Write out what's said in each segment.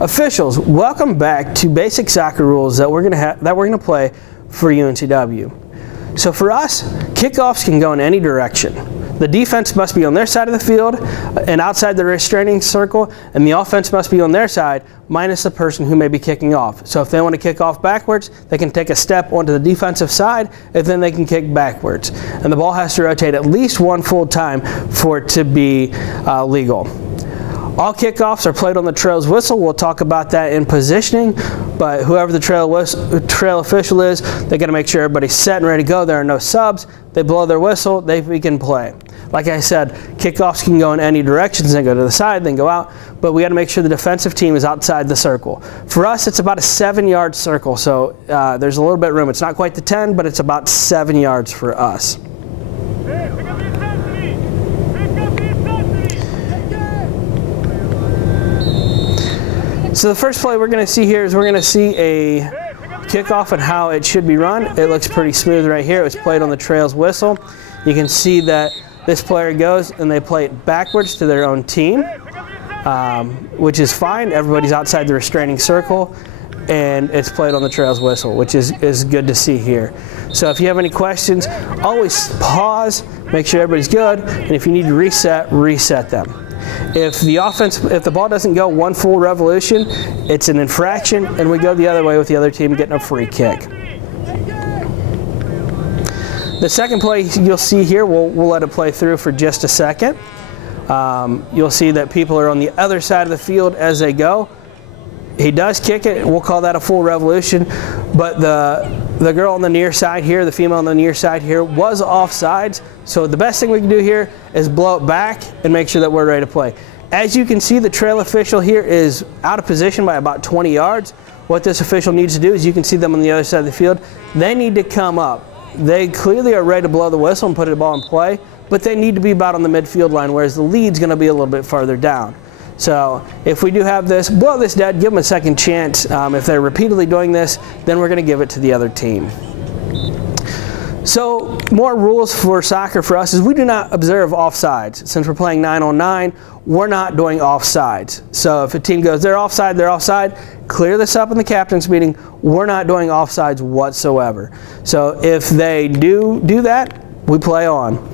Officials, welcome back to basic soccer rules that we're gonna play for UNCW. So for us, kickoffs can go in any direction. The defense must be on their side of the field and outside the restraining circle, and the offense must be on their side minus the person who may be kicking off. So if they want to kick off backwards, they can take a step onto the defensive side, and then they can kick backwards. And the ball has to rotate at least one full time for it to be legal. All kickoffs are played on the trail's whistle. We'll talk about that in positioning, but whoever the trail official is, they got to make sure everybody's set and ready to go. There are no subs. They blow their whistle, we can play. Like I said, kickoffs can go in any directions. They go to the side, then go out, but we got to make sure the defensive team is outside the circle. For us, it's about a 7-yard circle, so there's a little bit of room. It's not quite the 10, but it's about 7 yards for us. So the first play we're going to see here is we're going to see a kickoff and how it should be run. It looks pretty smooth right here. It was played on the trail's whistle. You can see that this player goes and they play it backwards to their own team, which is fine. Everybody's outside the restraining circle, and it's played on the trail's whistle, which is good to see here. So if you have any questions, always pause, make sure everybody's good, and if you need to reset them. If the ball doesn't go one full revolution, it's an infraction, and we go the other way with the other team getting a free kick. The second play you'll see here, we'll let it play through for just a second. You'll see that people are on the other side of the field as they go. He does kick it. We'll call that a full revolution, but the girl on the near side here, the female on the near side here, was offsides. So the best thing we can do here is blow it back and make sure that we're ready to play. As you can see, the trail official here is out of position by about 20 yards. What this official needs to do is, you can see them on the other side of the field. They need to come up. They clearly are ready to blow the whistle and put the ball in play, but they need to be about on the midfield line, whereas the lead's going to be a little bit farther down. So if we do have this, blow this dead, give them a second chance. If they're repeatedly doing this, then we're going to give it to the other team. So more rules for soccer for us is we do not observe offsides. Since we're playing 9-on-9, we're not doing offsides. So if a team goes, they're offside, clear this up in the captain's meeting. We're not doing offsides whatsoever. So if they do that, we play on.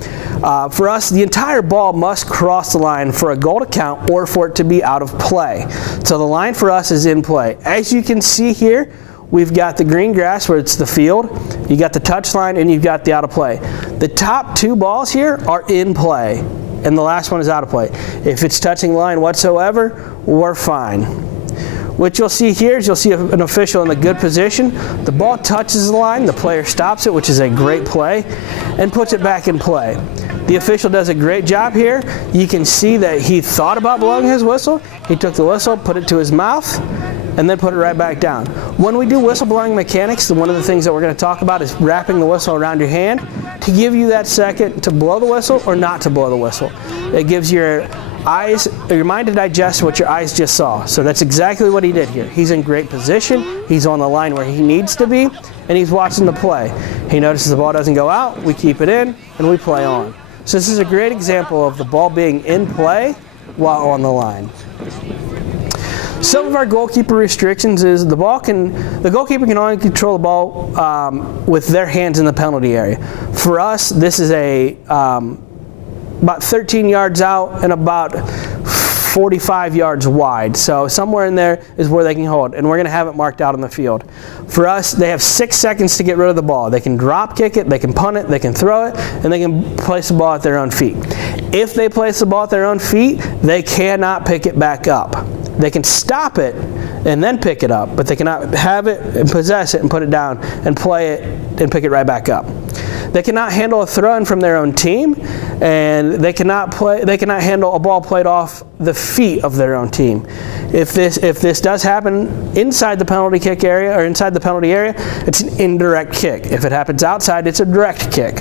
For us, the entire ball must cross the line for a goal to count or for it to be out of play. So the line for us is in play. As you can see here, we've got the green grass where it's the field, you got the touch line, and you've got the out of play. The top two balls here are in play, and the last one is out of play. If it's touching line whatsoever, we're fine. What you'll see here is you'll see an official in a good position. The ball touches the line, the player stops it, which is a great play, and puts it back in play. The official does a great job here. You can see that he thought about blowing his whistle. He took the whistle, put it to his mouth, and then put it right back down. When we do whistle blowing mechanics, one of the things that we're going to talk about is wrapping the whistle around your hand to give you that second to blow the whistle or not to blow the whistle. It gives your mind to digest what your eyes just saw. So that's exactly what he did here. He's in great position, he's on the line where he needs to be, and he's watching the play. He notices the ball doesn't go out, we keep it in, and we play on. So this is a great example of the ball being in play while on the line. Some of our goalkeeper restrictions is the goalkeeper can only control the ball with their hands in the penalty area. For us, this is about 13 yards out and about 45 yards wide. So somewhere in there is where they can hold, and we're going to have it marked out on the field. For us, they have 6 seconds to get rid of the ball. They can drop kick it, they can punt it, they can throw it, and they can place the ball at their own feet. If they place the ball at their own feet, they cannot pick it back up. They can stop it and then pick it up, but they cannot have it and possess it and put it down and play it and pick it right back up. They cannot handle a throw-in from their own team, and they cannot handle a ball played off the feet of their own team. If this does happen inside the penalty kick area or inside the penalty area, it's an indirect kick. If it happens outside, it's a direct kick.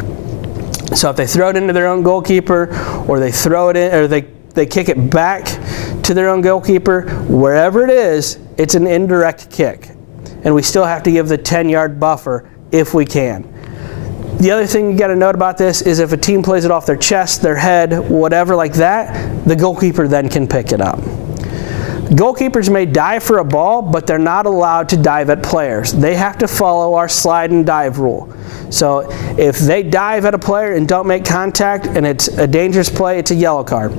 So if they throw it into their own goalkeeper, or they throw it in, or they kick it back to their own goalkeeper, wherever it is, it's an indirect kick. And we still have to give the 10-yard buffer if we can. The other thing you got to note about this is if a team plays it off their chest, their head, whatever like that, the goalkeeper then can pick it up. Goalkeepers may dive for a ball, but they're not allowed to dive at players. They have to follow our slide and dive rule. So if they dive at a player and don't make contact and it's a dangerous play, it's a yellow card.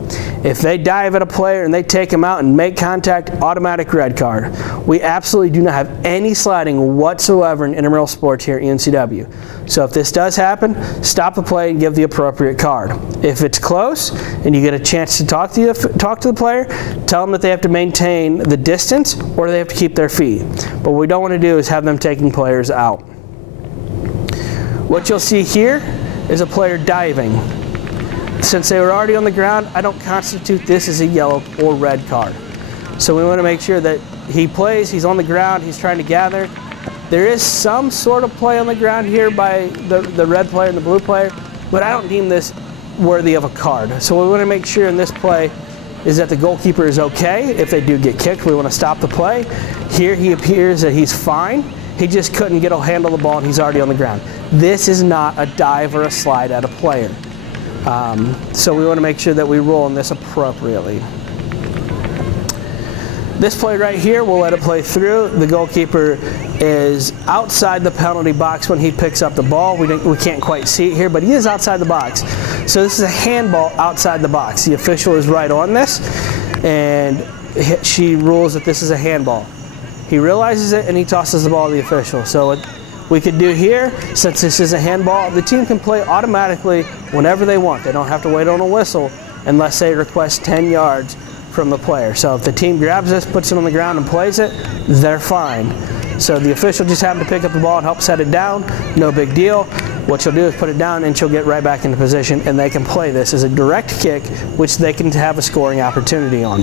If they dive at a player and they take him out and make contact, automatic red card. We absolutely do not have any sliding whatsoever in intramural sports here at UNCW. So if this does happen, stop the play and give the appropriate card. If it's close and you get a chance to talk to the player, tell them that they have to maintain the distance or they have to keep their feet. But what we don't want to do is have them taking players out. What you'll see here is a player diving. Since they were already on the ground, I don't constitute this as a yellow or red card. So we want to make sure that he plays, he's on the ground, he's trying to gather. There is some sort of play on the ground here by the red player and the blue player, but I don't deem this worthy of a card. So we want to make sure in this play is that the goalkeeper is okay. If they do get kicked, we want to stop the play. Here he appears that he's fine. He just couldn't get a handle of the ball and he's already on the ground. This is not a dive or a slide at a player. So we want to make sure that we rule on this appropriately. This play right here, we'll let it play through. The goalkeeper is outside the penalty box when he picks up the ball. We can't quite see it here, but he is outside the box. So this is a handball outside the box. The official is right on this, and she rules that this is a handball. He realizes it, and he tosses the ball to the official. So what we could do here, since this is a handball, the team can play automatically whenever they want. They don't have to wait on a whistle unless they request 10 yards from the player. So if the team grabs this, puts it on the ground and plays it, they're fine. So the official just happened to pick up the ball and help set it down, no big deal. What she'll do is put it down and she'll get right back into position and they can play this as a direct kick, which they can have a scoring opportunity on.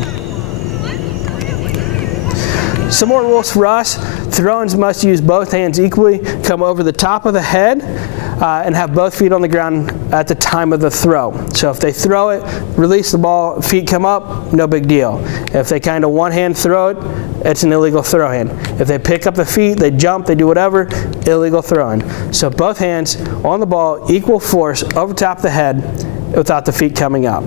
Some more rules for us. Throw-ins must use both hands equally, come over the top of the head, and have both feet on the ground at the time of the throw. So if they throw it, release the ball, feet come up, no big deal. If they kind of one-hand throw it, it's an illegal throw-in. If they pick up the feet, they jump, they do whatever, illegal throw-in. So both hands on the ball, equal force, over top of the head, without the feet coming up.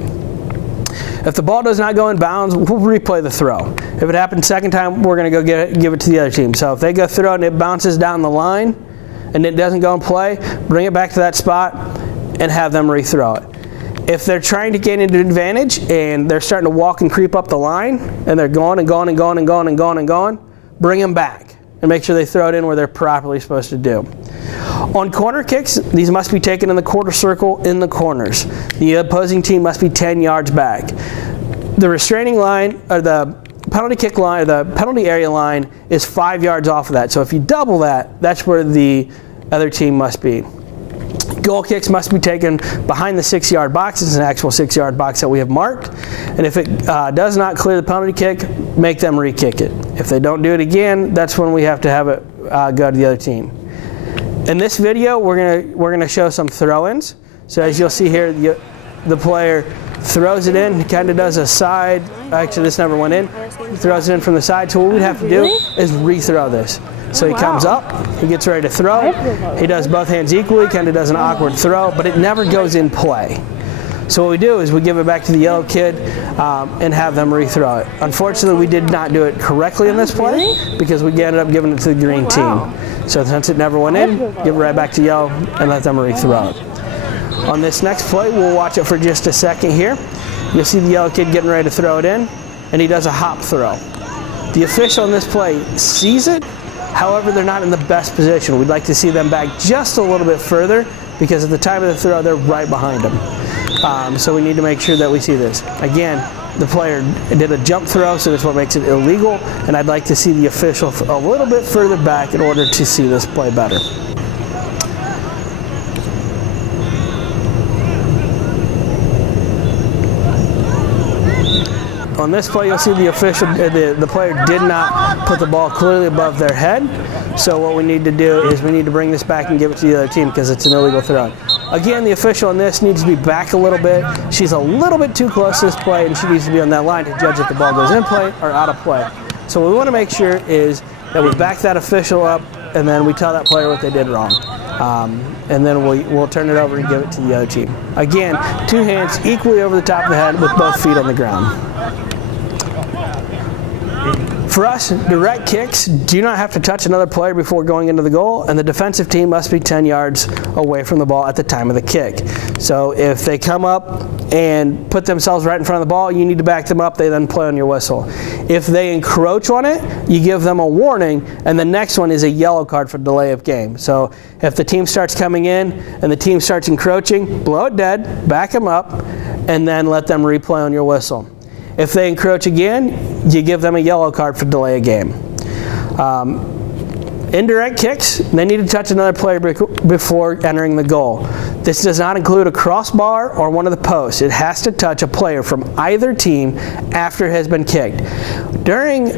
If the ball does not go in bounds, we'll replay the throw. If it happens second time, we're going to go give it to the other team. So if they go throw and it bounces down the line and it doesn't go in play, bring it back to that spot and have them rethrow it. If they're trying to gain an advantage and they're starting to walk and creep up the line and they're going and going and going and going and going and going, bring them back and make sure they throw it in where they're properly supposed to do. On corner kicks, these must be taken in the quarter circle in the corners. The opposing team must be 10 yards back. The restraining line, or the penalty kick line, or the penalty area line is 5 yards off of that. So if you double that, that's where the other team must be. Goal kicks must be taken behind the 6-yard box. It's an actual 6-yard box that we have marked. And if it does not clear the penalty kick, make them re-kick it. If they don't do it again, that's when we have to have it go to the other team. In this video, we're gonna show some throw-ins. So as you'll see here, the player throws it in, he kind of does a side. Actually, this never went in. He throws it in from the side. So what we'd have to do is rethrow this. So he comes up, he gets ready to throw. He does both hands equally, kind of does an awkward throw, but it never goes in play. So what we do is we give it back to the yellow kid and have them rethrow it. Unfortunately, we did not do it correctly in this play because we ended up giving it to the green team. So since it never went in, give it right back to yellow and let them rethrow it. On this next play, we'll watch it for just a second here. You'll see the yellow kid getting ready to throw it in, and he does a hop throw. The official in this play sees it, however, they're not in the best position. We'd like to see them back just a little bit further because at the time of the throw, they're right behind them. So we need to make sure that we see this. Again, the player did a jump throw, so that's what makes it illegal, and I'd like to see the official a little bit further back in order to see this play better. On this play, you'll see the official, the player did not put the ball clearly above their head. So what we need to do is we need to bring this back and give it to the other team because it's an illegal throw. Again, the official on this needs to be back a little bit. She's a little bit too close to this play, and she needs to be on that line to judge if the ball goes in play or out of play. So what we want to make sure is that we back that official up, and then we tell that player what they did wrong. And then we'll turn it over and give it to the other team. Again, two hands equally over the top of the head with both feet on the ground. For us, direct kicks do not have to touch another player before going into the goal, and the defensive team must be 10 yards away from the ball at the time of the kick. So if they come up and put themselves right in front of the ball, you need to back them up. They then play on your whistle. If they encroach on it, you give them a warning, and the next one is a yellow card for delay of game. So if the team starts coming in and the team starts encroaching, blow it dead, back them up, and then let them replay on your whistle. If they encroach again, you give them a yellow card for delay of game. Indirect kicks, they need to touch another player before entering the goal. This does not include a crossbar or one of the posts. It has to touch a player from either team after it has been kicked. During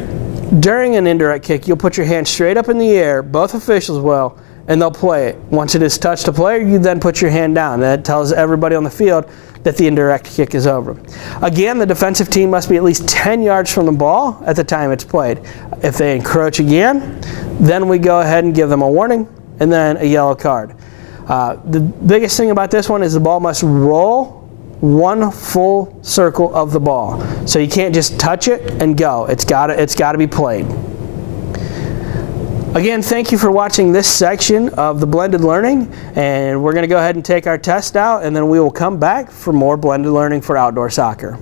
an indirect kick, you'll put your hand straight up in the air, both officials will, and they'll play it. Once it has touched a player, you then put your hand down. That tells everybody on the field that the indirect kick is over. Again, the defensive team must be at least 10 yards from the ball at the time it's played. If they encroach again, then we go ahead and give them a warning and then a yellow card. The biggest thing about this one is the ball must roll one full circle of the ball. So you can't just touch it and go. It's got to be played. Again, thank you for watching this section of the blended learning, and we're going to go ahead and take our test out, and then we will come back for more blended learning for outdoor soccer.